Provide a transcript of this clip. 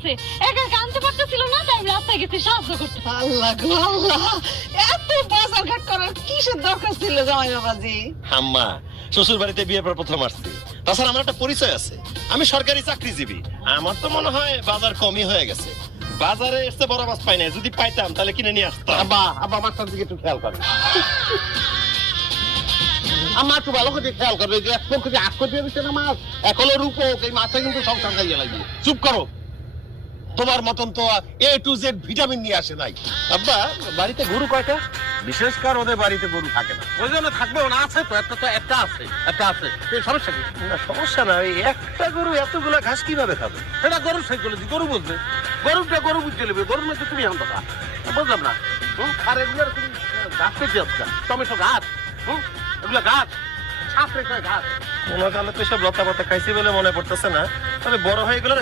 আসছে, একা একা আনতে পারতেছিল না, তাই আমি রাস্তায় গেছি সাহায্য করতে। আল্লাহ গো আল্লাহ, এত বাজার ঘাট করার কিসের দরকার ছিল জামাই বাবাজি? আম্মা, শ্বশুর বাড়িতে বিয়ে পর প্রথম আসছি, তাছাড়া আমার একটা পরিচয় আছে, আমি সরকারি চাকরিজীবী। আমার তো মনে হয় বাজার কমই হয়ে গেছে। বাজারে এসে বড় মাছ পাই না, যদি পাইতাম তাহলে কিনে নিয়ে আসতাম। আব্বা আব্বা মাছটার দিকে একটু খেয়াল করো। আমার একটু ভালো করে খেয়াল করবে, যে এক পক্ষ আট করে দিচ্ছে না মাছ, একলো রূপক, এই মাছটা কিন্তু সংসার খাইয়ে লাগবে। চুপ করো, তোমার মতন তো A to Z ভিটামিন নিয়ে আসে নাই। আব্বা, বাড়িতে গরু কয়টা? বিশেষ কার ওদের বাড়িতে গরু থাকে না, ওই জন্য থাকবেও না। আছে তো একটা আছে, এই সমস্যা কি? না, সমস্যা না, ওই একটা গরু এতগুলা ঘাস কিভাবে খাবে? এটা গরুর সাইকোলজি, গরু বুঝবে, গরুটা গরু বুঝতে নেবে, গরুর মধ্যে তুমি এখন কথা বুঝলাম না। আর এগুলো তুমি গাছ পেয়েছি, টমেটো গাছ, এগুলো গাছ, ছাপ রেখে গাছ। কোনো কালে তো সব লতা পাতা খাইছি বলে মনে পড়তেছে না, তবে বড় হয়ে গেলে